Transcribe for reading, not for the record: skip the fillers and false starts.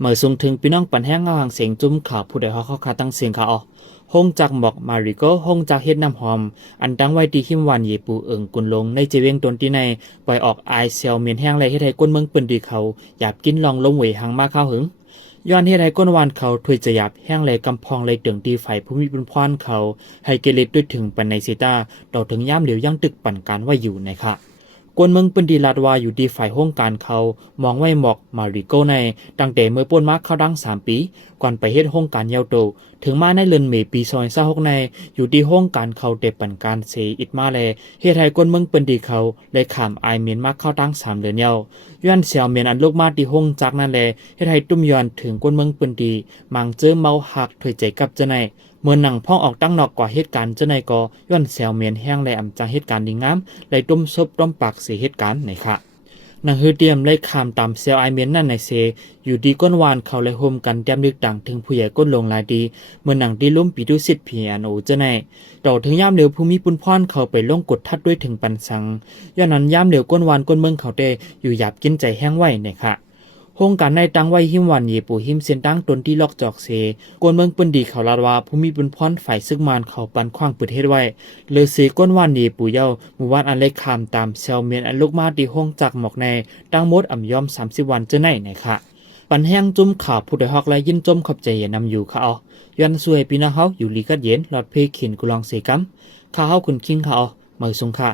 เมื่อส่งถึงพี่น้องปันแห้งเงาหางเสียงจุ้มข่าวผู้ใดเขาเข้าคาตั้งเสียงข่าวห้องจากหมอกมาริโกห้องจากเฮ็ดน้ำหอมอันตั้งไว้ที่หิมวันเยปูเอิงกุนลงในเจเวงตนที่ในปล่อยออกไอเซลเมียนแห้งไรเฮ็ดให้ก้นเมืองปืนดีเขาหยาบกินลองลงเหวยหางมาข้าวหึงย้อนเฮ็ดให้ก้นวานเขาถวยจะหยาบแห้งไรกำพองไรเตืองตีไฟผู้มีบุญพรเขาให้เกลิดด้วยถึงปันในซิตาต่อถึงย่ามเหลียวย่างตึกปั่นการไว้อยู่นะคะกวนเมืองปืนดีลาดวาอยู่ดีฝ่ายห้องการเขามองไว้หมอกมาริโกในตั้งแต่เมื่อป่นมาเข้าดัง3 ปีก่อนไปเฮ็ดห้องการยาวโตถึงมาในเดือนเมษปี2026ในอยู่ที่ห้องการเขาเด็บปันการเสอิดมาแลเฮ็ดให้กวนเมืองปืนดีเขาเลยขามไอเมียนมาเข้าดัง3 เดือนยาวย้อนเสียวเมียนอันลูกมาที่ห้องจากนั้นแลเฮ็ดให้ตุ้มย้อนถึงกวนเมืองปืนดีมังเจอเมาหักถอยใจกับเจ้าในเมื่อหนังพ่องออกตั้งนอกกว่าเหตุการณ์เจ้าในก็ย้อนแซวเมียนแห้งและอำจากเหตุการณ์ดีงามเลยต้มซบต้มปากเสียเหตุการณ์ไหนค่ะนางฮือเตรียมเลยคามตามเซลไอเมียนนั่นในเซอยู่ดีก้นวานเขาเลยโฮมกันเตรียมลึกดังถึงผู้ใหญ่ก้นลงลายดีเมื่อหนังดีล้มปีดุสิตพีอันโอเจ้าในต่อถึงย่ามเหลียวภูมิปุนพรเขาไปลงกดทัดด้วยถึงปันสังย้อนนั้นย่ามเหลียวก้นวานก้นเมืองเขาเตอยู่หยาบกินใจแห้งไว้ไหนค่ะโครงการในตั้งไว้หิมวันเยปูหิมเส้นตั้งตนที่ลอกจอกเสกวนเมืองปืนดีเขาลาดว่าผู้มีบุญพรฝ่ายซึกมานเขาปันขว้างประเทศไว้เลอเสก้นวันเยปูเย้าหมู่บ้านอันเล็กคามตามเซลเมียนอันลูกมาดีห้องจากหมอกในตั้งมดอ่ำยอม30 วันเจ้าไหนค่ะปันแห้งจุ่มข่าวผู้ใดฮอกและยินจมขอบใจอย่านำอยู่ค่ะยันสวยปีนาเฮาอยู่ลีกัดเย็นหลอดเพขินกุลองเสกัมข้าเฮาคุณคิงค่ะมาส่งค่ะ